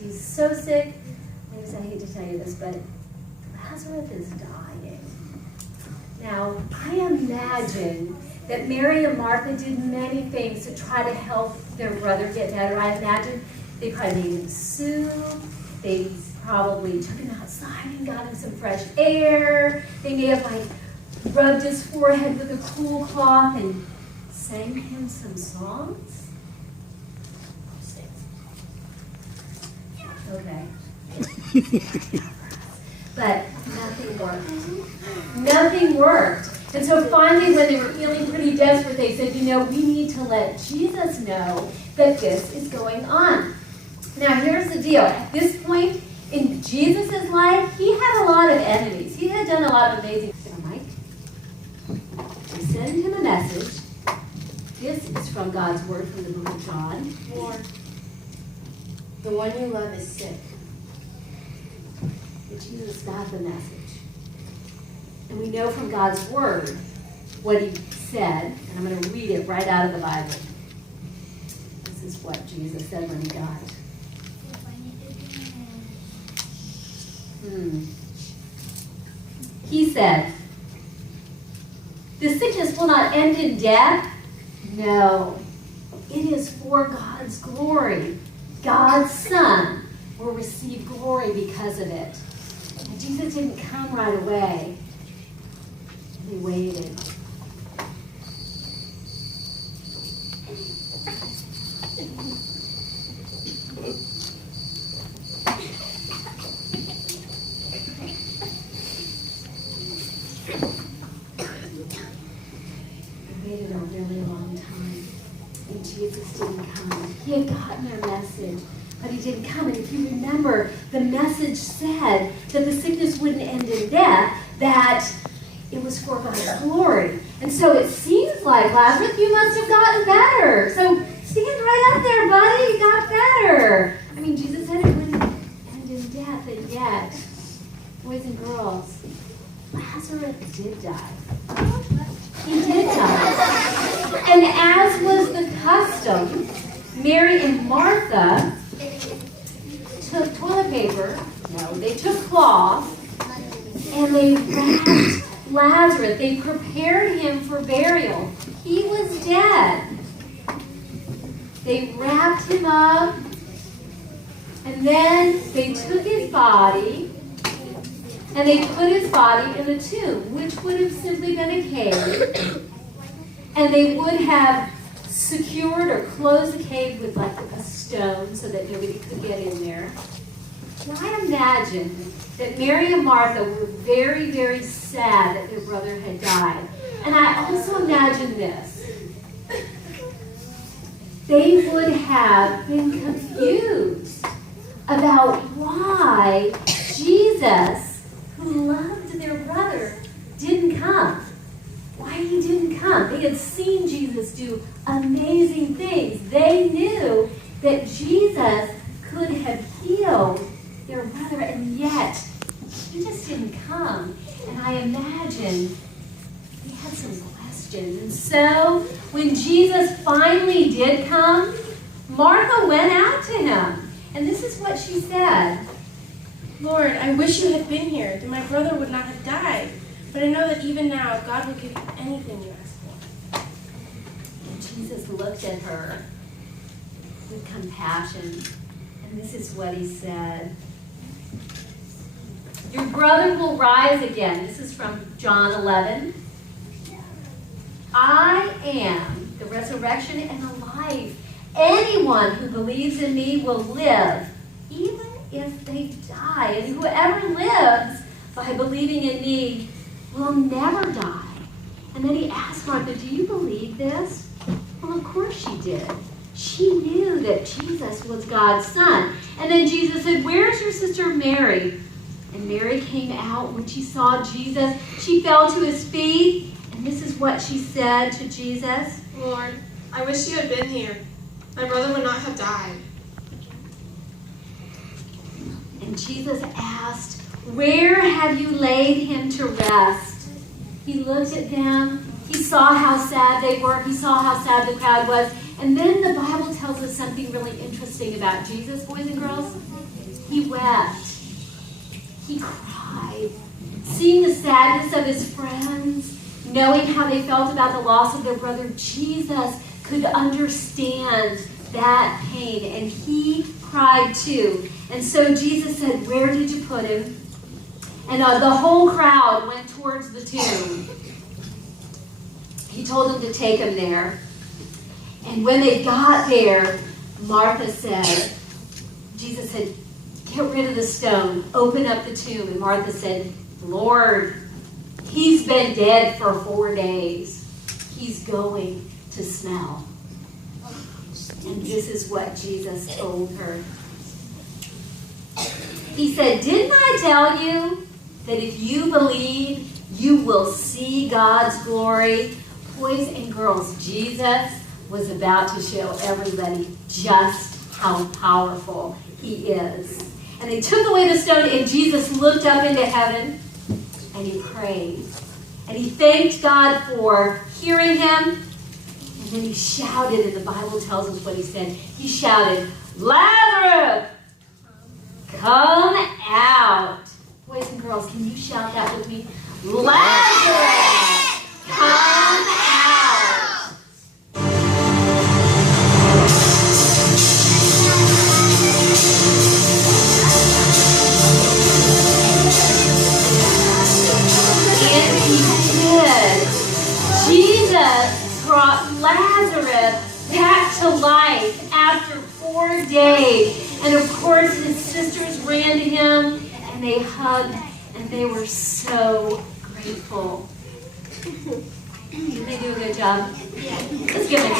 He's so sick. I hate to tell you this, but Lazarus is dying. Now, I imagine that Mary and Martha did many things to try to help their brother get better. I imagine they probably made him soup. They probably took him outside and got him some fresh air. They may have rubbed his forehead with a cool cloth and sang him some songs. Okay. But nothing worked. Nothing worked. And so finally, when they were feeling pretty desperate, they said, we need to let Jesus know that this is going on. Now, here's the deal. At this point in Jesus' life, he had a lot of enemies. He had done a lot of amazing things. They send him a message. This is from God's word from the book of John. Lord, the one you love is sick. But Jesus got the message. And we know from God's word what he said, and I'm going to read it right out of the Bible. This is what Jesus said when he died. He said, "The sickness will not end in death. No, it is for God's glory. God's Son will receive glory because of it." And Jesus didn't come right away. He waited. Waited a really long time, and Jesus didn't come. He had gotten their message, but he didn't come. And if you remember, the message said that the sickness wouldn't end in death, that it was for God's glory. And so it seems like, Lazarus, you must have gotten better. So stand right up there, buddy. You got better. I mean, Jesus said it wouldn't end in death, and yet, boys and girls, Lazarus did die. He did die. And as was the custom, Mary and Martha took toilet paper, they took cloth, and they wrapped Lazarus. They prepared him for burial. He was dead. They wrapped him up, and then they took his body, and they put his body in a tomb, which would have simply been a cave. And they would have secured or closed the cave with a stone so that nobody could get in there. Now I imagine that Mary and Martha were very, very sad that their brother had died. And I also imagine this. They would have been confused about why Jesus, who loved their brother, didn't come. Why he didn't come. They had seen Jesus do amazing things. They knew that Jesus could have healed their brother, and yet he just didn't come. And I imagine they had some questions. And so when Jesus finally did come, Martha went out to him. And this is what she said. Lord, I wish you had been here, then my brother would not have died. But I know that even now, God will give you anything you ask for. And Jesus looked at her with compassion. And this is what he said. Your brother will rise again. This is from John 11. I am the resurrection and the life. Anyone who believes in me will live, even if they die. And whoever lives by believing in me will never die. And then he asked Martha, do you believe this? Well, of course she did. She knew that Jesus was God's Son. And then Jesus said, where's your sister Mary? And Mary came out when she saw Jesus. She fell to his feet. And this is what she said to Jesus. Lord, I wish you had been here. My brother would not have died. And Jesus asked, where have you laid him to rest? He looked at them. He saw how sad they were. He saw how sad the crowd was. And then the Bible tells us something really interesting about Jesus, boys and girls. He wept. He cried. Seeing the sadness of his friends, knowing how they felt about the loss of their brother, Jesus could understand that pain, and he cried too. And so Jesus said, "Where did you put him?" And the whole crowd went towards the tomb. He told them to take him there. And when they got there, Martha said, Jesus said, "Get rid of the stone, open up the tomb." And Martha said, "Lord, he's been dead for 4 days. He's going to smell." And this is what Jesus told her. He said, "Didn't I tell you that if you believe, you will see God's glory?" Boys and girls, Jesus was about to show everybody just how powerful he is. And they took away the stone, and Jesus looked up into heaven, and he prayed. And he thanked God for hearing him. And then he shouted, and the Bible tells us what he said. He shouted, "Lazarus, come out." Boys and girls, can you shout that with me? Lazarus, come out. And he did. Jesus brought Lazarus back to life after 4 days. And of course, his sisters ran to him, and they hugged, and they were so grateful. Did they do a good job? Let's give it a